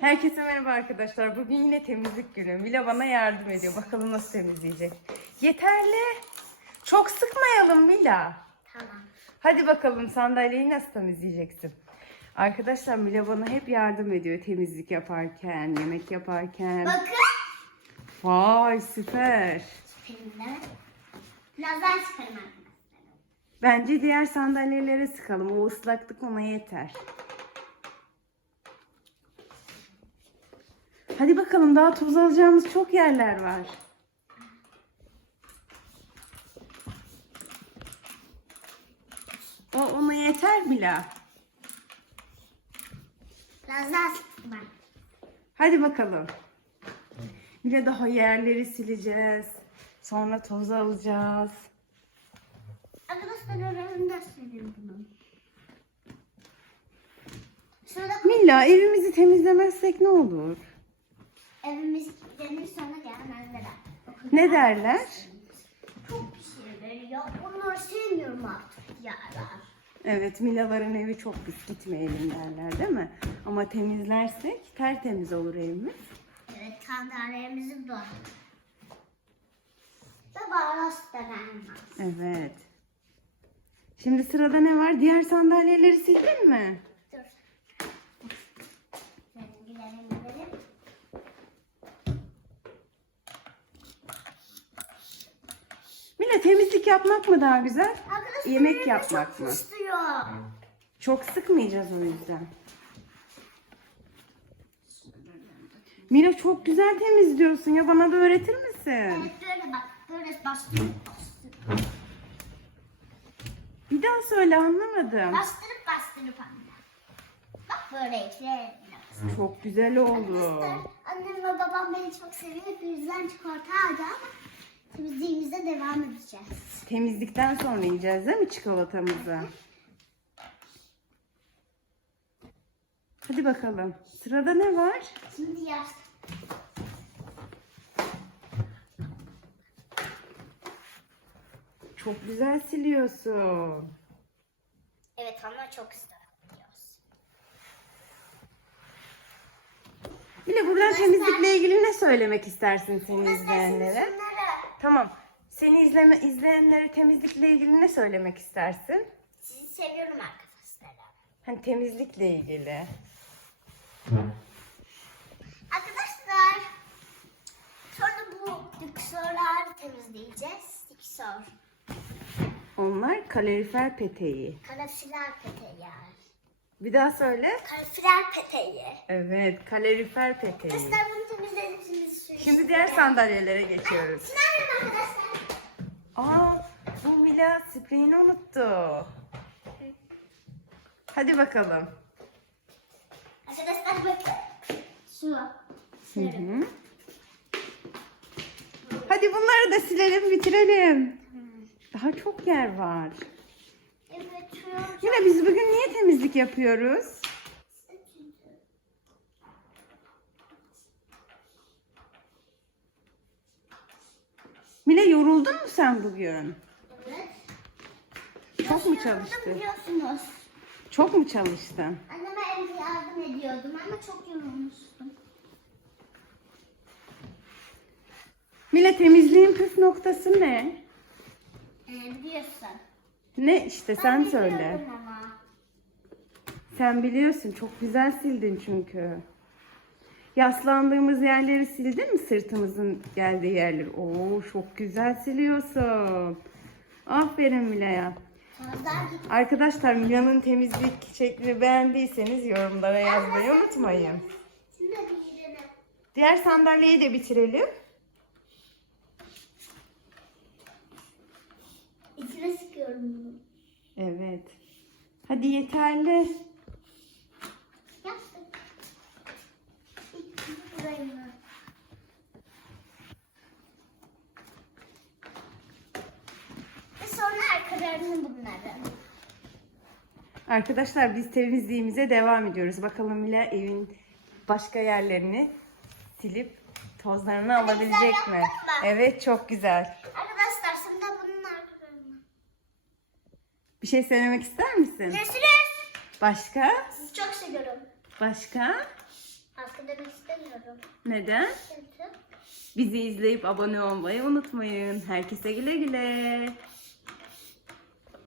Herkese merhaba arkadaşlar. Bugün yine temizlik günü. Mila bana yardım ediyor. Bakalım nasıl temizleyecek. Yeterli. Çok sıkmayalım Mila. Tamam. Hadi bakalım sandalyeyi nasıl temizleyeceksin? Arkadaşlar Mila bana hep yardım ediyor temizlik yaparken, yemek yaparken. Bakın. Vay süper. Şimdi biraz daha çıkarım arkadaşlar. Bence diğer sandalyelere sıkalım. O ıslaklık ona yeter. Hadi bakalım daha toz alacağımız çok yerler var. O ona yeter Mila. Biraz daha ben. Hadi bakalım. Mila daha yerleri sileceğiz. Sonra toz alacağız. Arkadaşlar önümde söyleyeyim bunu. Şurada Mila evimizi temizlemezsek ne olur? Evimiz denir sonra gelmezler. Bakın. Ne derler? Çok pişirilir ya. Bunları sevmiyorum artık yerler. Evet Milaların evi çok pis gitmeyelim derler değil mi? Ama temizlersek tertemiz olur evimiz. Evet sandalyelerimizi doğru. Ve baharat da vermez. Evet. Şimdi sırada ne var? Diğer sandalyeleri sildin mi? Dur. Gidelim Mila temizlik yapmak mı daha güzel? Arkadaşlar Yemek yapmak çok mı? fışlıyor. Çok sıkmayacağız o yüzden. Mila çok güzel temizliyorsun ya bana da öğretir misin? Evet böyle bak. Böyle bastırıp bastırıp. Bir daha söyle anlamadım. Bastırıp bastırıp anne. Bak böyle işte. Çok güzel oldu. Arkadaşlar annem ve babam beni çok seviyor. Hepimizden çikolata aldı ama temizliğimize devam edeceğiz. Temizlikten sonra yiyeceğiz değil mi çikolatamızı? Hadi bakalım. Sırada ne var? Şimdi yaz. Çok güzel siliyorsun. Evet ama çok istiyoruz. Bile buradan temizlikle ilgili ne söylemek istersin seni izleyenlere? Tamam. Seni izleme, izleyenlere temizlikle ilgili ne söylemek istersin? Sizi seviyorum arkadaşlar. Hani temizlikle ilgili. Arkadaşlar sonra bu diksörleri temizleyeceğiz. Diksör. Onlar kalorifer peteği. Karafiler peteği. Bir daha söyle. Karafiler peteği. Evet, kalorifer peteği. Arkadaşlar bunu temizledim şimdi diğer sandalyelere geçiyoruz. Nerede arkadaşlar? Aa, bu Mila spreyini unuttu. Hadi bakalım. Arkadaşlar bakın. Şu. Hı hı. Hadi bunları da silelim, bitirelim. Daha çok yer var. Evet. Yine biz bugün niye temizlik yapıyoruz? Mila yoruldun mu sen bugün? Evet. Çok mu çalıştın? Biliyorsunuz. Çok mu çalıştın? Anneme evde yardım ediyordum ama çok yorulmuştum. Mila temizliğin püf noktası ne? Ee, biliyorsun. Ne işte sen Ben söyle. biliyorum ama. Sen biliyorsun çok güzel sildin çünkü. Yaslandığımız yerleri sildin mi sırtımızın geldiği yerleri? Oo çok güzel siliyorsun. Aferin Mila'ya. Arkadaşlar Mila'nın temizlik şeklini beğendiyseniz yorumlara yazmayı unutmayın. Diğer sandalyeyi de bitirelim. İçine sıkıyorum bunu. Evet. Hadi yeterli. Yaptım. Burayı mı? Ve sonra arkalarını bunların. Arkadaşlar biz temizliğimize devam ediyoruz. Bakalım Mila evin başka yerlerini silip tozlarını alabilecek mi? Evet çok güzel. Arkadaşlar şimdi bunun arkalarını. Bir şey söylemek ister misin? Görüşürüz. Başka? Sizi çok seviyorum. Başka? Başka demek istemiyorum. Neden? Çünkü Bizi izleyip abone olmayı unutmayın. Herkese güle güle.